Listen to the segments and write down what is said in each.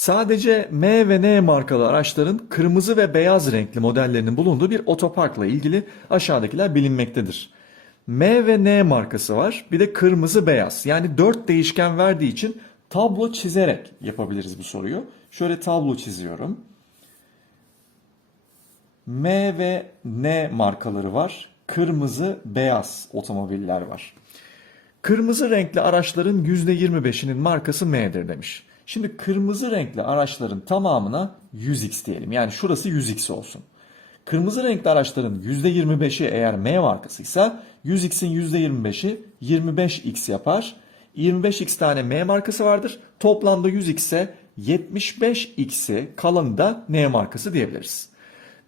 Sadece M ve N markalı araçların kırmızı ve beyaz renkli modellerinin bulunduğu bir otoparkla ilgili aşağıdakiler bilinmektedir. M ve N markası var. Bir de kırmızı beyaz. Yani 4 değişken verdiği için tablo çizerek yapabiliriz bu soruyu. Şöyle tablo çiziyorum. M ve N markaları var. Kırmızı, beyaz otomobiller var. Kırmızı renkli araçların %25'inin markası M'dir demiş. Şimdi kırmızı renkli araçların tamamına 100x diyelim. Yani şurası 100x olsun. Kırmızı renkli araçların %25'i eğer M markasıysa 100x'in %25'i 25x yapar. 25x tane M markası vardır. Toplamda 100x'e 75x'i kalanı da N markası diyebiliriz.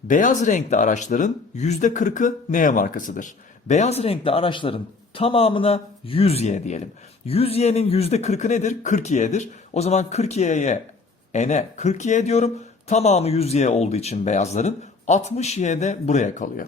Beyaz renkli araçların %40'ı N markasıdır. Beyaz renkli araçların tamamına 100Y diyelim. 100Y'nin %40'ı nedir? 40Y'dir. O zaman 40Y'ye N'e 40Y diyorum. Tamamı 100Y olduğu için beyazların 60Y de buraya kalıyor.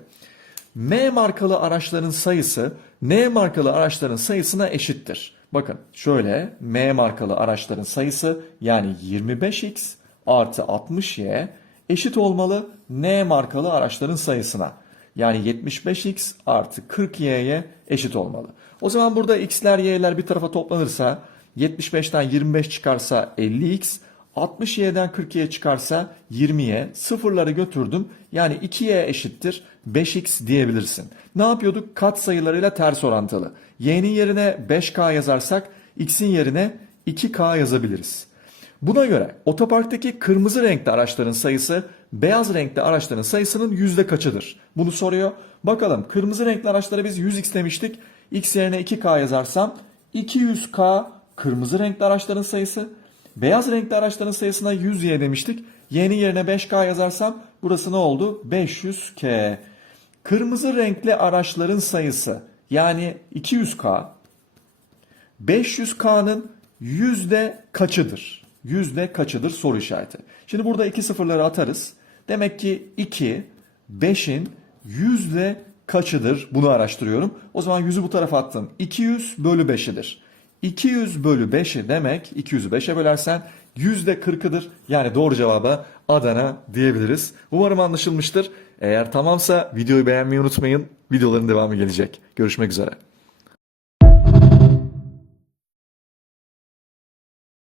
M markalı araçların sayısı N markalı araçların sayısına eşittir. Bakın şöyle M markalı araçların sayısı yani 25x artı 60y eşit olmalı N markalı araçların sayısına. Yani 75x artı 40y'ye eşit olmalı. O zaman burada x'ler y'ler bir tarafa toplanırsa 75'ten 25 çıkarsa 50x 60y'den 40y'ye çıkarsa 20'ye sıfırları götürdüm. Yani 2y eşittir 5x diyebilirsin. Ne yapıyorduk? Kat sayılarıyla ters orantılı. y'nin yerine 5k yazarsak x'in yerine 2k yazabiliriz. Buna göre otoparktaki kırmızı renkli araçların sayısı beyaz renkli araçların sayısının yüzde kaçıdır? Bunu soruyor. Bakalım kırmızı renkli araçlara biz 100x demiştik. x yerine 2k yazarsam 200k kırmızı renkli araçların sayısı. Beyaz renkli araçların sayısına 100y demiştik. Y'nin yerine 5K yazarsam burası ne oldu? 500K. Kırmızı renkli araçların sayısı yani 200K 500K'nın yüzde kaçıdır? Yüzde kaçıdır soru işareti. Şimdi burada iki sıfırları atarız. Demek ki 2, 5'in yüzde kaçıdır? Bunu araştırıyorum. O zaman 100'ü bu tarafa attım. 200 bölü 5'idir. 200 bölü 5'i demek 200'ü 5'e bölersen yüzde 40'ıdır. Yani doğru cevaba Adana diyebiliriz. Umarım anlaşılmıştır. Eğer tamamsa videoyu beğenmeyi unutmayın. Videoların devamı gelecek. Görüşmek üzere.